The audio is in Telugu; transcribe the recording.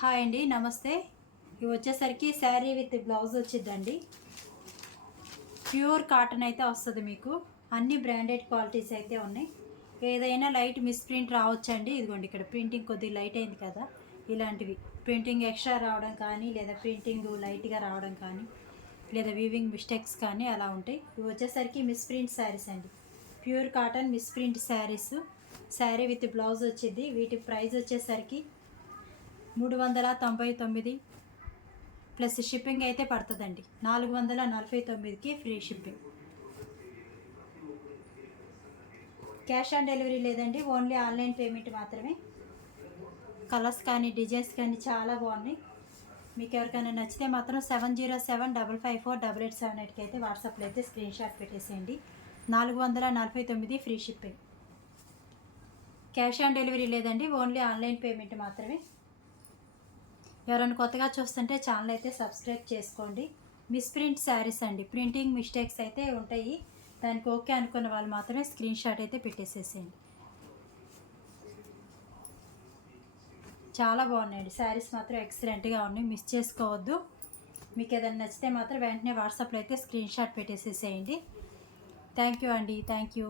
హాయ్ అండి, నమస్తే. ఇవి వచ్చేసరికి శారీ విత్ బ్లౌజ్ వచ్చిందండి. ప్యూర్ కాటన్ అయితే వస్తుంది మీకు. అన్ని బ్రాండెడ్ క్వాలిటీస్ అయితే ఉన్నాయి. ఏదైనా లైట్ మిస్ ప్రింట్ రావచ్చండి. ఇదిగోండి, ఇక్కడ ప్రింటింగ్ కొద్దిగా లైట్ అయింది కదా, ఇలాంటివి ప్రింటింగ్ ఎక్స్ట్రా రావడం కానీ, లేదా ప్రింటింగ్ లైట్గా రావడం కానీ, లేదా వీవింగ్ మిస్టేక్స్ కానీ అలా ఉంటాయి. ఇవి వచ్చేసరికి మిస్ ప్రింట్ శారీస్ అండి. Pure cotton misprint saris. Sari with blouse వచ్చింది. వీటి ప్రైస్ వచ్చేసరికి 399 ప్లస్ షిప్పింగ్ అయితే పడుతుందండి. 449కి free shipping. Cash on delivery లేదండి, ఓన్లీ ఆన్లైన్ పేమెంట్ మాత్రమే. కలర్స్ కానీ డిజైన్స్ కానీ చాలా బాగున్నాయి. మీకు ఎవరికైనా నచ్చితే మాత్రం 7075548878కి అయితే వాట్సాప్లో అయితే స్క్రీన్ షాట్ పెట్టేసేయండి. 449 free shipping. Cash on delivery లేదండి, ఓన్లీ ఆన్లైన్ పేమెంట్ మాత్రమే. ఎవరైనా కొత్తగా చూస్తుంటే ఛానల్ అయితే సబ్స్క్రైబ్ చేసుకోండి. మిస్ ప్రింట్ శారీస్ అండి, ప్రింటింగ్ మిస్టేక్స్ అయితే ఉంటాయి. దానికి ఓకే అనుకున్న వాళ్ళు మాత్రమే స్క్రీన్ షాట్ అయితే పెట్టేసేసేయండి. చాలా బాగున్నాయండి శారీస్, మాత్రం ఎక్సలెంట్గా ఉన్నాయి, మిస్ చేసుకోవద్దు. మీకు ఏదైనా నచ్చితే మాత్రం వెంటనే వాట్సాప్లో అయితే స్క్రీన్ షాట్ పెట్టేసేసేయండి. థ్యాంక్ యూ అండి, థ్యాంక్ యూ.